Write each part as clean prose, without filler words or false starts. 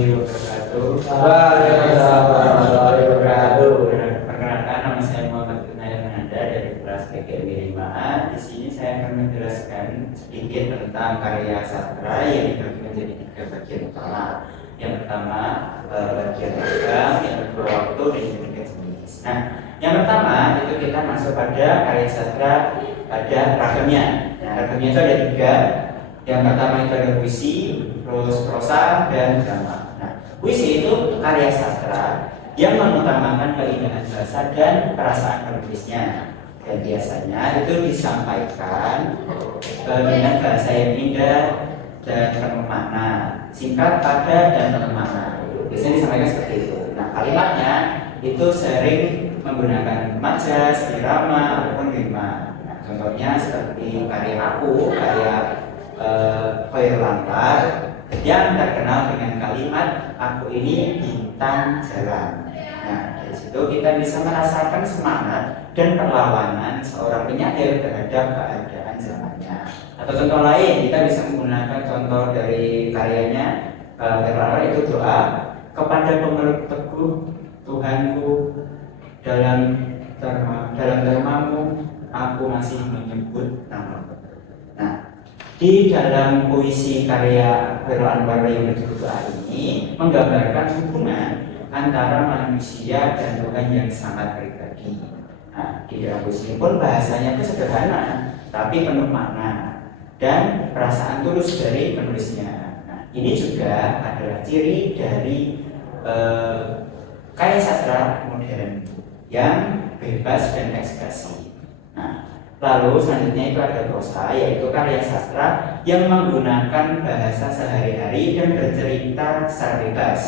warahmatullahi wabarakatuh. Waalaikumsalam warahmatullahi wabarakatuh. Perkenalkan, nama saya Muhammad Kurniawan Ananda dari kelas PGMI 5A. Di sini saya akan menjelaskan sedikit tentang karya sastra yang dibagi menjadi 3 bagian utama. Yang pertama bagian magang, yang kedua waktu, dan yang ketiga jenis. Nah, yang pertama itu kita masuk pada karya sastra pada ragamnya. Nah, ragamnya itu ada 3. Yang pertama itu ada puisi, terus prosa, dan drama. Nah, puisi itu karya sastra yang mengutamakan keindahan bahasa dan perasaan penulisnya. Dan biasanya itu disampaikan dengan bahasa yang indah dan penuh makna, singkat, padat, dan penuh makna. Biasanya disampaikan seperti itu. Nah, kalimatnya itu sering menggunakan majas, irama, ataupun rima. Nah, contohnya seperti karya aku, karya Khairul Anwar yang terkenal dengan kalimat "aku ini bintang jalan". Nah, dari situ kita bisa merasakan semangat dan perlawanan seorang penyair terhadap keadaan zamannya. Atau contoh lain, kita bisa menggunakan contoh dari karyanya Khairul Anwar, itu doa kepada pemeluk teguh Tuhanku, dalam termamu aku masih menyebut nama. Nah, di dalam puisi karya Khairul Anwar yang berjudul Doa ini menggambarkan hubungan antara manusia dan Tuhan yang sangat pribadi. Nah, di dalam puisi pun bahasanya itu sederhana, tapi penuh makna dan perasaan tulus dari penulisnya. Nah, ini juga adalah ciri dari karya sastra modern yang bebas dan ekspresi. Nah, lalu selanjutnya itu ada prosa, yaitu karya sastra yang menggunakan bahasa sehari-hari dan bercerita secara bebas.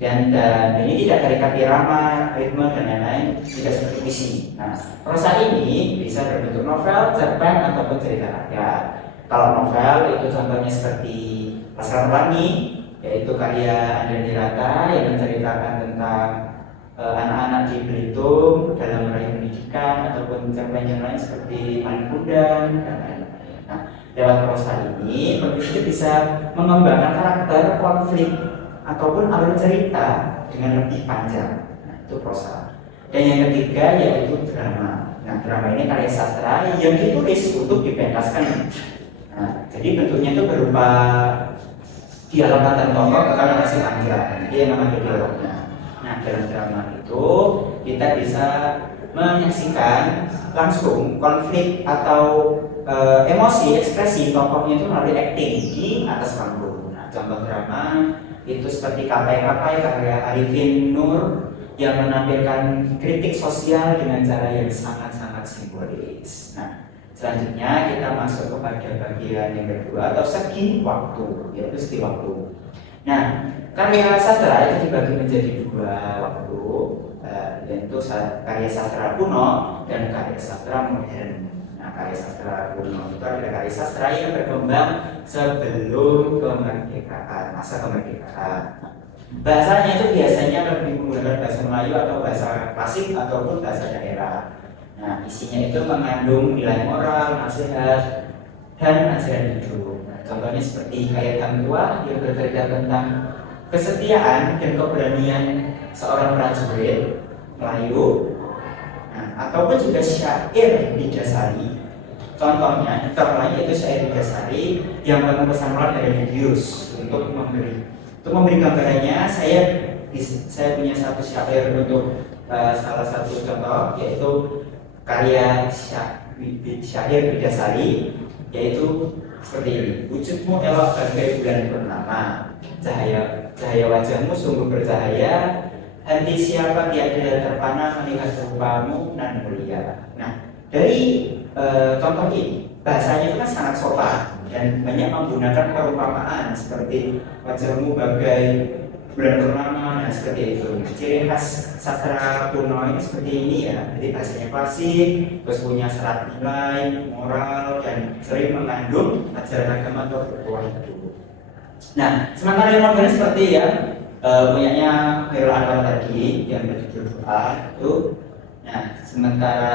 Dan ini tidak terikat irama, ritme, dan lain-lain, tidak seperti puisi. Nah, prosa ini bisa berbentuk novel, cerpen, ataupun cerita rakyat. Kalau novel itu contohnya seperti Laskar Pelangi, yaitu karya Andrea Dirata yang menceritakan tentang anak-anak di Belitung dalam meraih pendidikan, ataupun cerpen yang lain seperti Maling Kundang dan lain-lain. Nah, lewat prosa ini penulis itu bisa mengembangkan karakter, konflik, ataupun alur cerita dengan lebih panjang. Nah, itu prosa. Dan yang ketiga yaitu drama. Nah, drama ini karya sastra yang ditulis untuk dipentaskan. Nah, jadi bentuknya itu berupa dialog antar tokoh ke narasi panjang. Jadi yang namanya dialognya. Nah, dalam drama itu kita bisa menyaksikan langsung konflik atau emosi, ekspresi tokohnya itu melalui acting di atas panggung. Nah, contoh drama itu seperti Kapai-Kapai karya Arifin Nur yang menampilkan kritik sosial dengan cara yang sangat-sangat simbolis. Nah, selanjutnya kita masuk kepada bagian yang kedua atau segi waktu, yaitu segi waktu. Nah, karya sastra itu dibagi menjadi 2 waktu, yaitu karya sastra kuno dan karya sastra modern. Nah, karya sastra kuno itu adalah karya sastra yang berkembang sebelum kemerdekaan, masa kemerdekaan. Bahasanya itu biasanya lebih menggunakan bahasa Melayu atau bahasa klasik ataupun bahasa daerah. Nah, isinya itu mengandung nilai moral, nasihat, dan ajaran hidup. Nah, contohnya seperti karya Hang Tuah yang bercerita tentang kesetiaan dan keberanian seorang prajurit Melayu. Nah, ataupun juga syair Bidasari. Contohnya, lain itu syair Bidasari yang penuh pesan moral dari Didius untuk memberi gambarannya. Saya punya satu syair untuk salah satu contoh, yaitu karya syair Bidasari, yaitu seperti ini: wujudmu elok bagai bulan purnama, cahaya wajahmu sungguh bercahaya, hati siapa tiada terpana melihat rupamu nan mulia. Nah, dari contoh ini bahasanya itu kan sangat sopan dan banyak menggunakan perumpamaan seperti wajahmu bagai bulan purnama, nah seperti itu. Ciri khas sastra kuno ini seperti ini ya. Jadi bahasanya klasik, terus punya serat nilai, moral, dan sering mengandung ajaran agama atau berkuah hidup. Nah, sementara yang modern seperti ya punyanya Khairul Anwar tadi yang berjudul Doa itu. Nah, sementara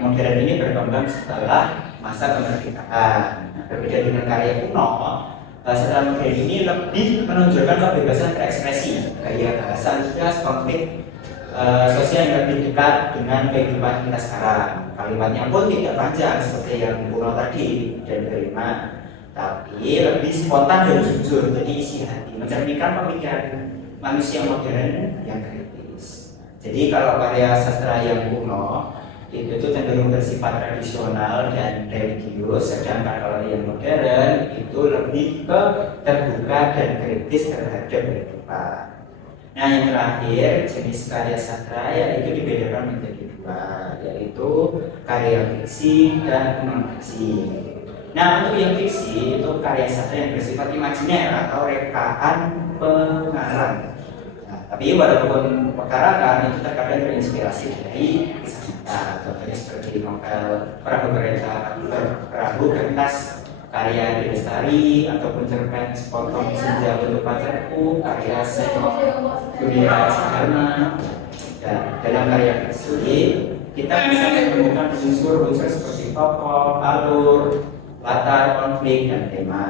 modern ini berkembang setelah masa kemerdekaan. Nah, berbeda dengan karya kuno, sastra modern ini lebih menunjukkan kebebasan berekspresi, gaya bahasa lugas, konflik sosial yang lebih dekat dengan kehidupan kita sekarang. Kalimatnya pun tidak panjang seperti yang kuno tadi dan berima, tapi lebih spontan dan jujur, jadi isi hati, mencerminkan pemikiran manusia modern yang kritis. Jadi kalau karya sastra yang kuno itu cenderung bersifat tradisional dan religius, sedangkan kalau yang modern itu lebih ke terbuka dan kritis terhadap kehidupan. Nah, yang terakhir jenis karya sastra yaitu dibedakan menjadi dua, yaitu karya fiksi dan non fiksi. Nah, untuk yang fiksi itu karya sastra yang bersifat imajiner atau rekaan pengarang. Nah, tapi walaupun pekarangan itu terkadang terinspirasi dari kisah nyata, contohnya seperti novel Perahu Kertas karya Dewi Lestari, ataupun cerpen Sepotong Senja Untuk Pacarku karya Seno Dunia Saharna. Dan dalam karya fiksi kita bisa menemukan unsur-unsur seperti tokoh, alur, latar, konflik, dan tema.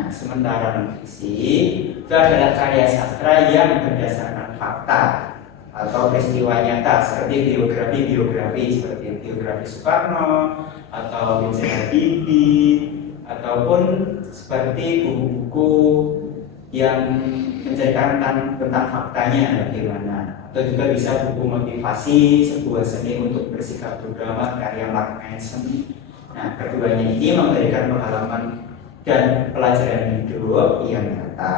Nah, sementara non-fiksi itu adalah karya sastra yang berdasarkan fakta atau peristiwa nyata seperti biografi seperti biografi Soekarno atau B.J. Habibie, ataupun seperti buku-buku yang menceritakan tentang faktanya bagaimana, atau juga bisa buku motivasi, sebuah seni untuk bersikap berdamai karya Mark Manson. Nah, keduanya ini memberikan pengalaman dan pelajaran hidup yang nyata,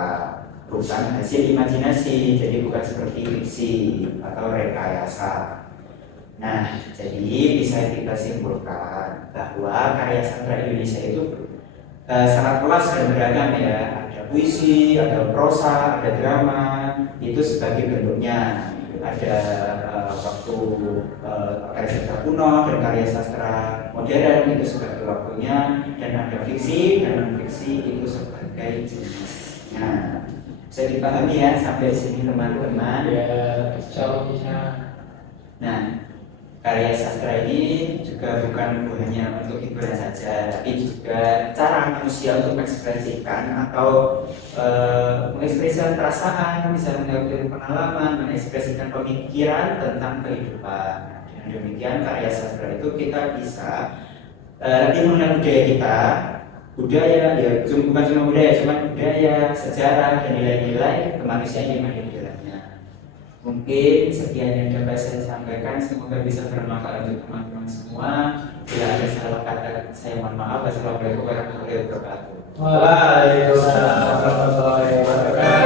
bukan hasil imajinasi, jadi bukan seperti fiksi atau rekayasa. Nah, jadi bisa kita simpulkan bahwa karya sastra Indonesia itu sangat luas dan beragam ya. Ada puisi, ada prosa, ada drama, itu sebagai bentuknya. Ada waktu karya sastra kuno dan karya sastra modern itu sebagai waktunya, dan ada fiksi dan non-fiksi itu sebagai jenisnya. Bisa dipahami ya sampai sini teman-teman? Ya, insya bisa. Nah, karya sastra ini juga bukan hanya untuk hiburan saja, tapi juga cara manusia untuk mengekspresikan atau mengekspresikan perasaan, misalnya mengekspresikan pengalaman, mengekspresikan pemikiran tentang kehidupan. Dengan demikian karya sastra itu kita bisa lebih mengenal budaya kita, budaya ya bukan cuma budaya, cuma budaya, sejarah, dan nilai-nilai kemanusiaan yang ada di dalamnya. Mungkin sekian yang dapat saya sampaikan, semoga bisa bermanfaat untuk teman-teman semua. Bila ada salah kata, saya mohon maaf. Wassalamualaikum warahmatullahi wabarakatuh. Waalaikumsalam warahmatullahi wabarakatuh.